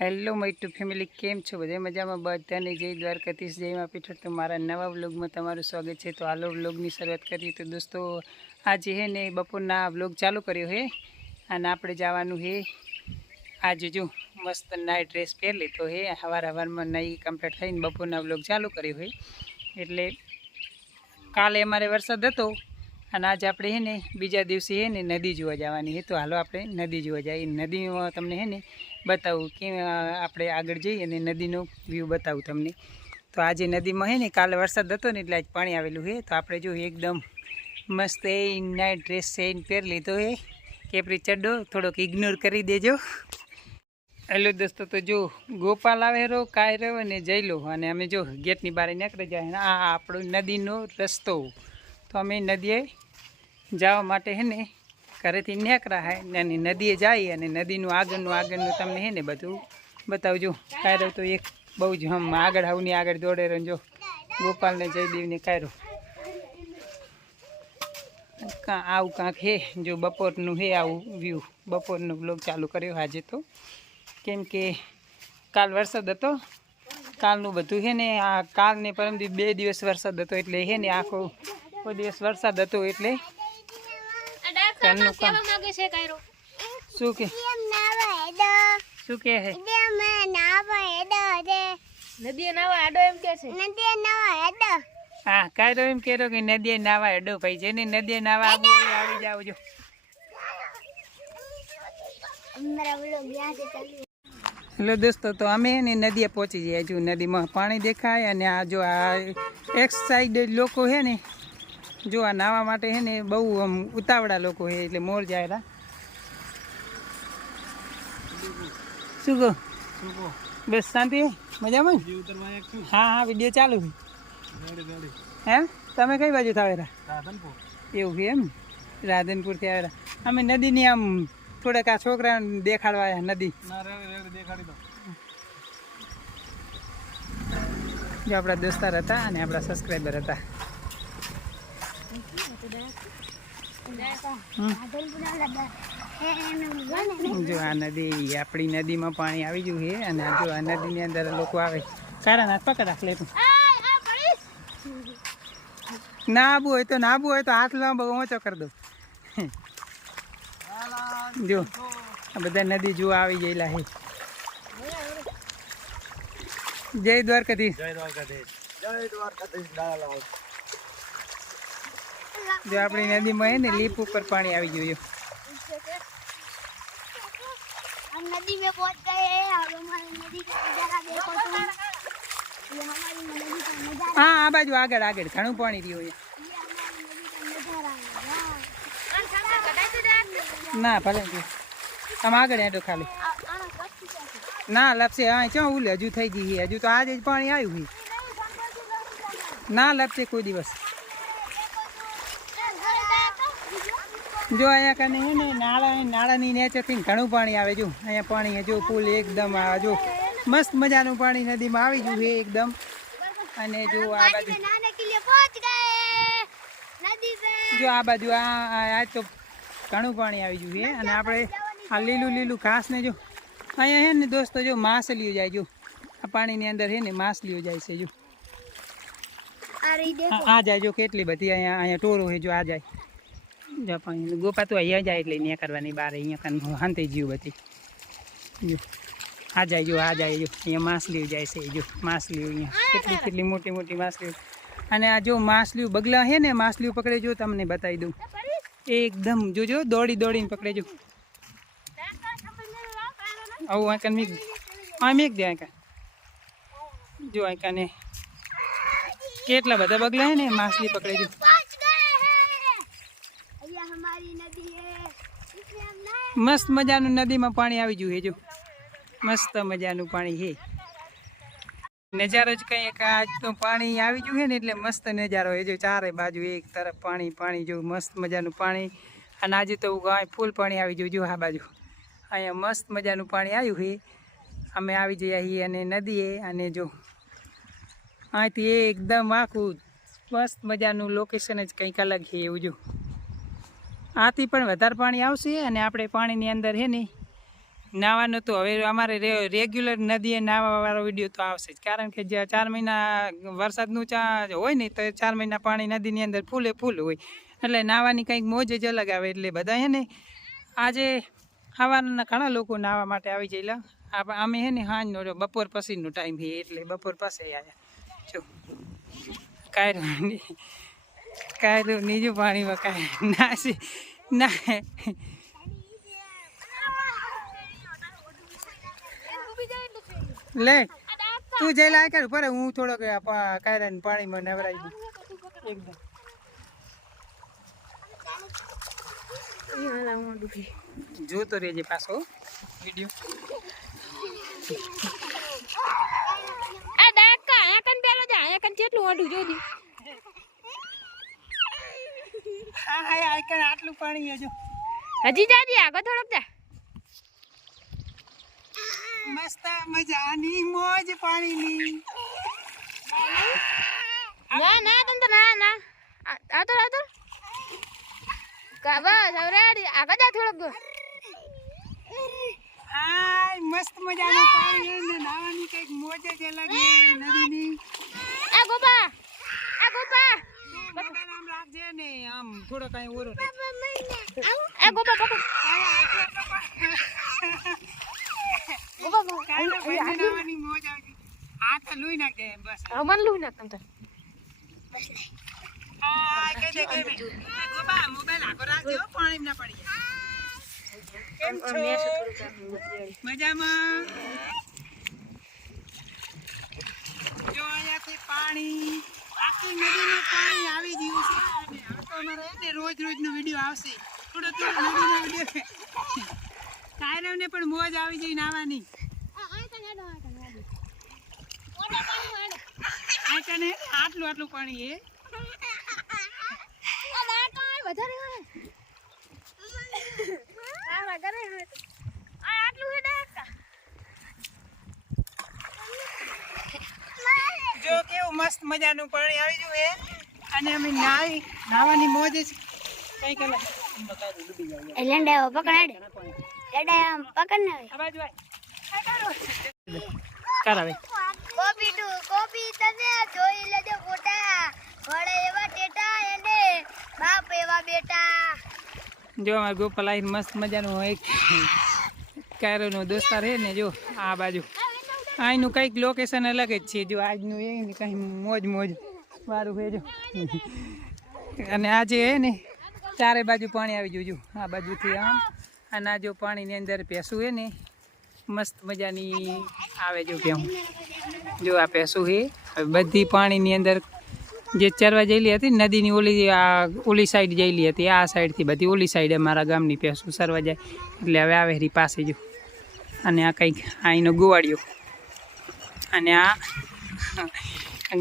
Hello મય two family કેમ છો બધા? મજામાં? બધાને જય દ્વારકાધીશ. જયમાં પીઠળ. તો મારા નવા વ્લોગમાં તમારું સ્વાગત છે. તો હાલો વ્લોગની શરૂઆત કરીએ. તો દોસ્તો, આજે હે ને બપોરના વ્લોગ ચાલુ કર્યો હે. અને આપણે જવાનું હે, આજે જો મસ્ત નાઇટ ડ્રેસ પહેરી લીધો હે. હવાર હવારમાં નહીં કમ્પ્લીટ થઈને બપોરના વ્લોગ ચાલુ કર્યો હોય એટલે કાલે અમારે વરસાદ હતો. અને આજે આપણે હે ને બીજા દિવસે હે ને નદી જોવા જવાની હે. તો હાલો આપણે નદી જોવા જઈએ. નદીમાં તમને હે ને બતાવું કે આપણે આગળ જઈએ અને નદીનો વ્યૂ બતાવું તમને. તો આજે નદીમાં હે ને, કાલે વરસાદ હતો ને, એટલે આજ પાણી આવેલું હે. તો આપણે જો એકદમ મસ્ત એ નાઇટ ડ્રેસ છે પહેરી લીધો હે. કેપરી ચડ્ડો, થોડોક ઇગ્નોર કરી દેજો. હેલો દોસ્તો, તો જો ગોપાલ આવે રહો કાય રહ્યો અને જઈ લો. અને અમે જો ગેટની બહાર નીકળી જાય આ આપણો નદીનો રસ્તો. તો અમે નદીએ જવા માટે હે ને ઘરેથી નેકરા હે અને નદીએ જાય અને નદીનું આગળનું આગળનું તમને હે ને બધું બતાવજો. કાયરો તો એક બહુ જ હમ આગળ હવની આગળ દોડે રહેજો ગોપાલને જયદેવને કાયરો. કાં આવું કાંક હે, જો બપોરનું હે આવું વ્યૂ. બપોરનો બ્લોગ ચાલુ કર્યો આજે તો. કેમ કે કાલ વરસાદ હતો, કાલનું બધું છે ને, આ કાલ ને પરમ દી બે દિવસ વરસાદ હતો એટલે છે ને, આખો દિવસ વરસાદ હતો એટલે ઘરનું કામ. માંગે છે કાયરો. શું કે? શું કે હે? નદીએ નાવા આડો એમ કે છે. હા કાયદો એમ કેરો કે નદીએ નાવા અડો ભાઈ. જેને નદીએ નાવા હોય આવી જાવ જો. હેલો દોસ્તો તો અમે ને નદીએ પહોંચી ગયા છું નદીમાં પાણી દેખાય અને આ જો આ એક સાઈડ લોકો છે ને જો આ નાવા માટે છે ને બહુ આમ ઉતાવળા લોકો છે એટલે મોર જાય શું કહો? બસ શાંતિ? મજામાં? હા હા વીડિયો ચાલુ હે? તમે કઈ બાજુ આવેલા એવું છે એમ? રાધનપુરથી આવેલા અમે નદીની આમ થોડાક આ છોકરાને દેખાડવા આવ્યા નદી. જો આપણા દોસ્તાર હતા અને આપણા સબસ્ક્રાઈબર હતા. જો નદી, આપણી પાણી આવી ગયું છે અને જો આ નદીની અંદર લોકો આવે કારણ હાથ પકડ રાખ લે ના આબુ હોય તો ના આબુ હોય તો હાથ લાવ બહુ ઓછો કરી દઉં જો, આ બધા નદી જોવા આવી ગયેલા છે. જય દ્વારકાધીશ. જો આપણી નદીમાં હે ને લીપ ઉપર પાણી આવી ગયું हम नदी में पहुंच गए अब हमारी नदी का नजारा देखो तुम ये हमारी नदी का नजारा હા આ બાજુ આગળ આગળ ઘણું પાણી રહ્યું ये हमारी नदी का नजारा है ના ભલે જો આમ આગળ હેડો ખાલી ના લપસે હા ચો ઉલે હજુ થઈ ગઈ છે. હજુ તો આજે જ પાણી આવ્યું છે ના લપસે કોઈ દિવસ જો અહીંયા કને હે ને નાળા નાળાની નેચેથી ઘણું પાણી આવે જો. અહીંયા પાણી જો પુલ એકદમ આ જો મસ્ત મજાનું પાણી નદીમાં આવી ગયું છે એકદમ. અને જો આ બાજુ જો આ બાજુ આ આજ તો ઘણું પાણી આવી ગયું છે. અને આપણે આ લીલું લીલું ઘાસ ને જો અહીંયા હે ને દોસ્તો જો માછલીઓ જાય જો. આ પાણીની અંદર હે ને માછલીઓ જાય છે જો. આ જાય જો કેટલી બધી અહીંયા અહીંયા ટોરો છે જો આ જાય. જો ગોપા તો અહીંયા જાય એટલે અહીંયા કરવાની બહાર, અહીંયા કાન હાંતે જીવ બધી. જો, આ જાય, જો, આ જાય, જો, અહીંયા માછલીઓ જાય છે, જો માછલીઓ અહીંયા. કેટલી કેટલી મોટી મોટી માછલીઓ અને આ જો માછલીઓ બગલા છે ને માછલીઓ પકડે, જો, તમને બતાવી દઉં. એકદમ, જોજો, દોડી, દોડીને પકડે, જો. આવું આ કન મીક, આ મીક દે આ જો આ કને કેટલા બધા બગલા છે ને માછલી પકડે, જો. મસ્ત મજાનું નદીમાં પાણી આવી ગયું જો. મસ્ત મજાનું પાણી છે. નજારો જ કંઈક આજ તો પાણી આવી ગયું છે ને એટલે મસ્ત નજારો જો. ચારે બાજુ એક તરફ પાણી પાણી, જો. મસ્ત મજાનું પાણી. અને આજે તો ફૂલ પાણી આવી ગયું, જો, આ બાજુ. અહીંયા મસ્ત મજાનું પાણી આવ્યું છે. અમે આવી જઈએ છીએ અને નદીએ અને જો, અહીંથી એકદમ આખું મસ્ત મજાનું લોકેશન જ કંઈક અલગ છે એવું, જો. આથી પણ વધારે પાણી આવશે અને આપણે પાણીની અંદર હે ને નાવાનું તો હવે અમારે રેગ્યુલર નદીએ નાવાવાળો વીડિયો તો આવશે જ. કારણ કે જે ચાર મહિના વરસાદનું ચા હોય ને તો ચાર મહિના પાણી નદીની અંદર ફૂલે ફૂલ હોય. એટલે નાવાની કંઈક મોજ જ અલગ આવે એટલે બધા હે ને આજે સવારના ઘણા લોકો નાહવા માટે આવી જાય આપ- અમે હે ને સાંજનો બપોર પછીનો ટાઈમ છે એટલે બપોર પાસે આવ્યા જો. કાયરું કાયરું નીજું પાણીમાં વકાય નાસી ના લે, તું જઈ લાય કર પર હું થોડોક કાયરા પાણીમાં નવરાઈ દઉં. એકદમ. જોતો રહેજે પાછો વીડિયો. આ ડાકા આ કન પેલો જા, આ કન કેટલું મોટું જોજી હા હા આઈકન આટલું પાણી હજુ. હજી જાજી આગળ થોડોક જા. મસ્ત મજાની મોજ પાણીની. ના ના તમ તો ના ના. આ આતો તો સવરાડી આગળ જા થોડોક હાય મસ્ત મજાનું પાણી ને નાવાની કંઈક મોજ જ અલગ નદીની આ ગોપા આ ગોપા મોબાઈલ આમ રાખજે ને આમ થોડો કઈ ઓરો એ ગોપા પકડ ગોપા કાંઈ મોજ આવી. આ તો લૂઈ નાખે બસ. હવે મન લઉં નાખ તમ તો. આ કે દે કે ગોબા મોબાઈલ આગો રાખજો પાણી ના પડી જાય. કેમ છો? મજામાં? જો અહીંયાથી પાણી આખી નદીનું પાણી આવી ગયું છે. અમારે એટલે રોજ રોજનો વીડિયો આવશે. થોડો થોડો નદીનો વીડિયો કાયરવને પણ મોજ આવી જઈ નાવાની. આટલું આટલું પાણી જો કેવું મસ્ત મજાનું પાણી આવી ગયું એ અને અમે નાઈ નાવાની મોજ જ કઈ કલા ડૂબી જાય એલેન્ડે પકડ એડે આમ પકડ ને આ બાજુ કરાવે કોપી ટુ કોપી તને જોઈ લેજો ફોટા વડે એવા ટેટા એને બાપ એવા બેટા. જો અમારે ગોપાલ આવીને મસ્ત મજાનું એક કાયરોનો દોસ્તાર છે ને જો આ બાજુ. અહીંનું કંઈક લોકેશન અલગ જ છે. જો આજનું એ કંઈ મોજ મોજ. વારું ભેજો અને આજે એ ને, ચારે બાજુ પાણી આવી ગયું જો, આ બાજુથી આમ. અને આ જો પાણીની અંદર પેસું છે ને, મસ્ત મજાની આવે જો કે જો આ પેસું હવે બધી પાણીની અંદર જે ચરવા જયેલી હતી નદીની ઓલી આ ઓલી સાઈડ જયેલી હતી, આ સાઈડથી બધી ઓલી સાઈડ અમારા ગામની પેસું સરવા જાય. એટલે હવે આવે હરી પાસે જો. અને આ કંઈક આ એનો ગોવાળિયો અને આ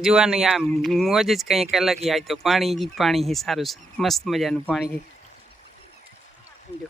જોવાનું આમ મોજ જ કંઈક અલગ આવી તો પાણી પાણી છે, સારું છે. મસ્ત મજાનું પાણી છે. જો.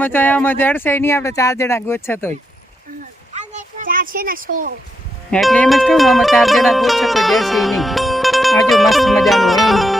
આમાં તો આમાં જડશે નહીં આપણે ચાર જણા ગોછ તોય ચાર છે ને સો. એટલે એમ જ કહું આમાં ચાર જણા ગોછ તો જશે નહીં. હજુ મસ્ત મજાનું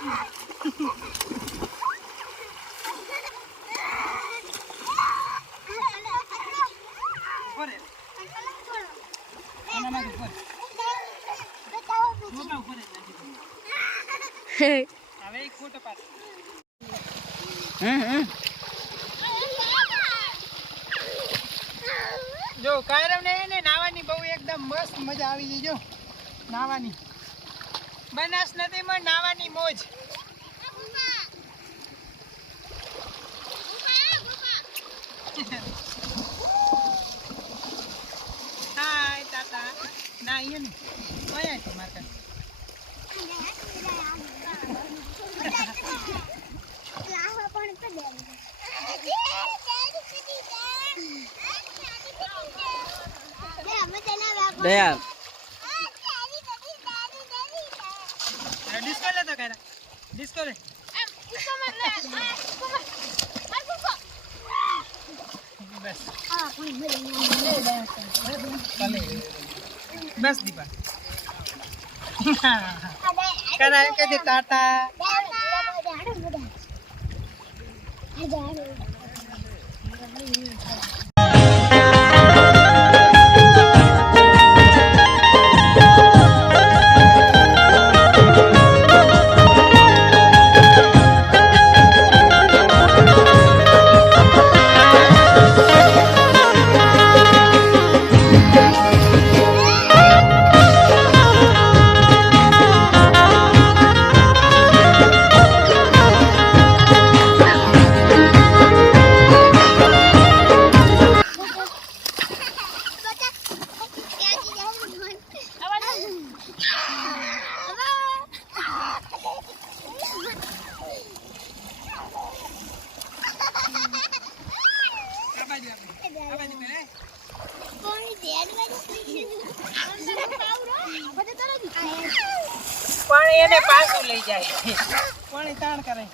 જો કાયરવ ને નાવાની બહુ એકદમ મસ્ત મજા આવી ગઈ જો. નાવાની. બનાસ નદીમાં નાવાની મોજ. હાય તાતા. ના અહીંયા ને કયા છે માતા. દયા ડિસ્કો લે તો કાયરા ડિસ્કો લે બસ ચાલે બસ દીપા કરા કે દે ટાટા લઈ જાય તાણ કરે.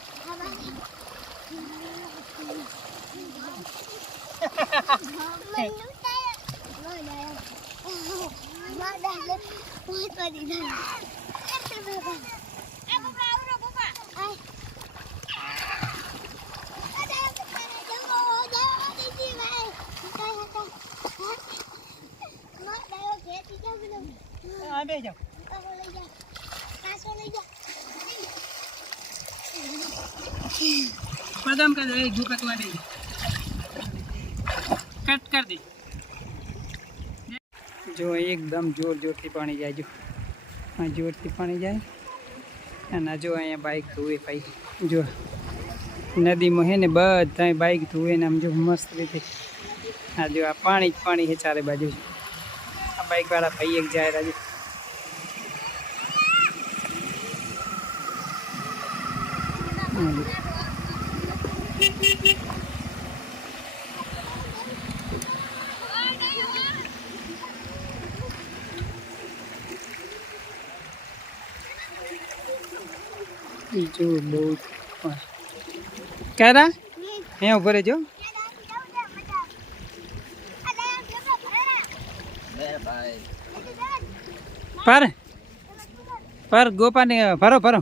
આ બે જાઓ. પદમ કર દે ગુપતમાં દે કટ કર દે. જો એકદમ જોર જોરથી પાણી જાય, જો. જોરથી પાણી જાય. અને જો અહીંયા બાઇક ધોવે ભાઈ. જો. નદીમાં હે ને બધા બાઇક ધોવે ને આમ જો મસ્ત રીતે. આ જો આ પાણી જ પાણી છે ચારે બાજુ. આ બાઇકવાળા ભાઈ એક જાય રાજુ જો બહુ ક્યારા? રહેજો. પર. પર, ગોપાને ભરો ભરો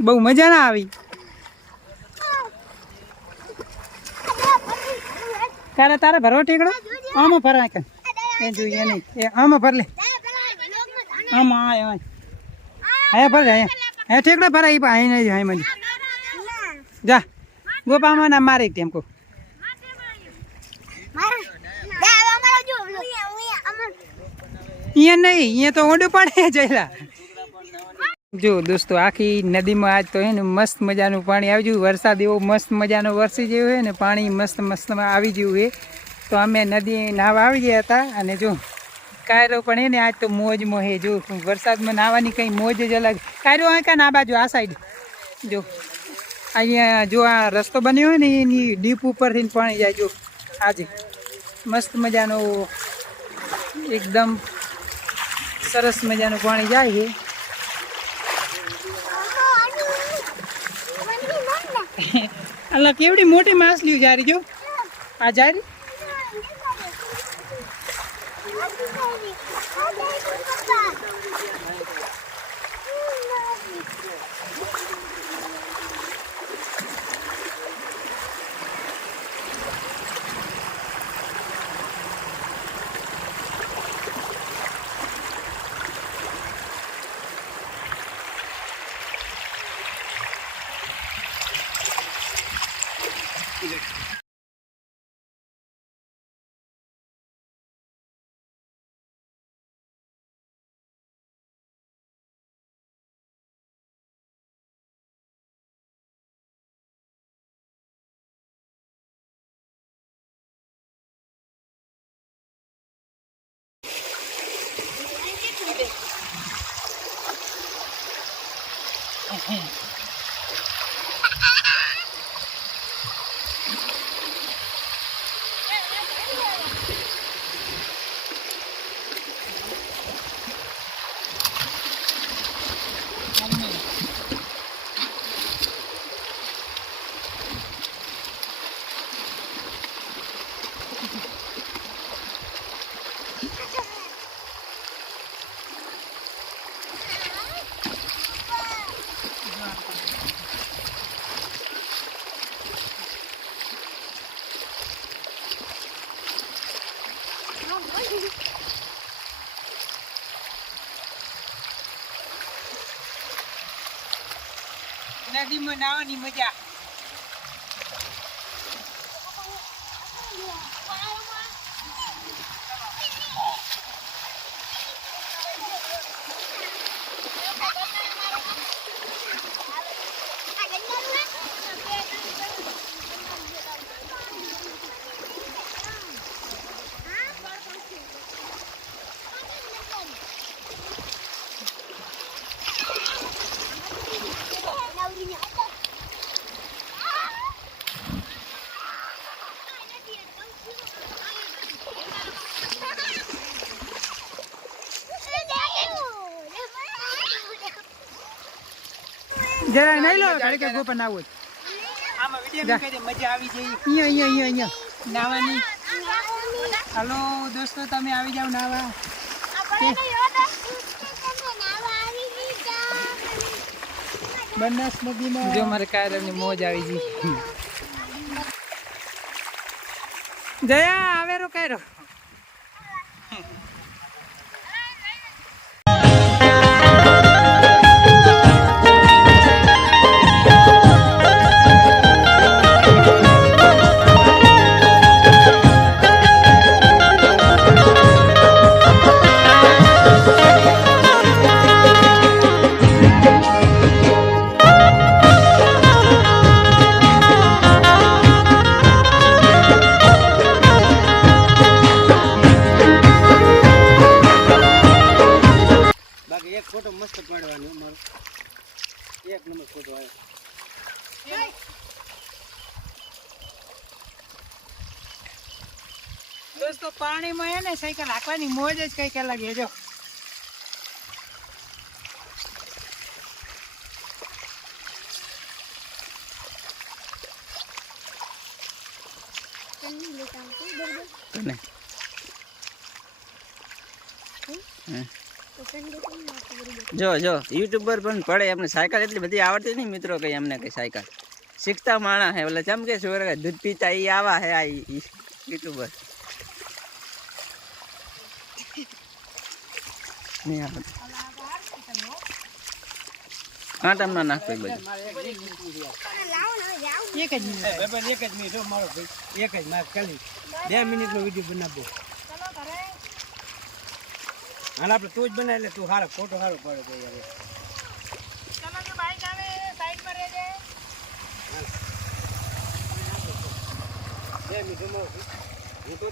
બહુ મજા ના આવી. તારે તારે ભરવો ઠીકડો આમાં ભરાય કે? એ જોઈએ નહીં. એ આમાં ભર આમાં આય. આય હે અહીંયા. હે હે ઠીકડો ભરાય એ અહીં નહીં અહીં મને જા. ગોપામાં ના મારે તેમ કહું. અહીંયા નહીં, અહીંયા તો ઊંડું પડે જયલા. જો દોસ્તો, આખી નદીમાં આજ તો હે ને મસ્ત મજાનું પાણી આવી ગયું. વરસાદ એવો મસ્ત મજાનો વરસી ગયો હોય ને, પાણી મસ્ત મસ્તમાં આવી ગયું હોય તો અમે નદી નાહવા આવી ગયા હતા અને જો કાયરો પણ હે ને આજ તો મોજમાં હે જો વરસાદમાં નાહવાની કંઈ મોજ જ અલગ. કાયરો આ કાં આ બાજુ આ સાઈડ જો અહીંયા જો આ રસ્તો બન્યો હોય ને એની ડીપ ઉપરથી પાણી જાય જો આજે. મસ્ત મજાનો એકદમ સરસ મજાનું પાણી જાય છે અલા કેવડી મોટી માછલીઓ જારી જો. આ જારી? home. નદીમાં નાવાની મજા જરા નહીં લો ગાડી કે ગોપર ના હોય. આમાં વીડિયો મૂકી દે મજા આવી જઈ અહીંયા અહીંયા અહીંયા નાવાની હાલો દોસ્તો તમે આવી જાવ નાવા બનાસ નદીમાં. જો મારે કાયરની મોજ આવી ગઈ. જયા આવેરો કાયરો. પાણીમાં એને સાયકલ હાંકવાની મોજ જ કઈ અલગ જો. તને? જો જો યુટ્યુબર પણ પડે એમને સાયકલ એટલી બધી આવડતી નહીં મિત્રો કઈ એમને કઈ સાયકલ. શીખતા માણા હે એટલે ચમકે શું દૂધ પીતા એ આવા હે આ યુટ્યુબર નહીં આવડતું કાંટામાં ના નાખતો બધું એક જ મિનિટ. ભાઈ એક જ મિનિટ. મારો ભાઈ એક જ માર ખાલી. બે મિનિટનો વીડિયો બનાવો હાલ આપણે તું જ બનાવી એટલે તું સારો ફોટો હારો પડે તો યાર. ચલો કે બાઈક આવે સાઈડમાં રહેજે બે મિનિટ હું તો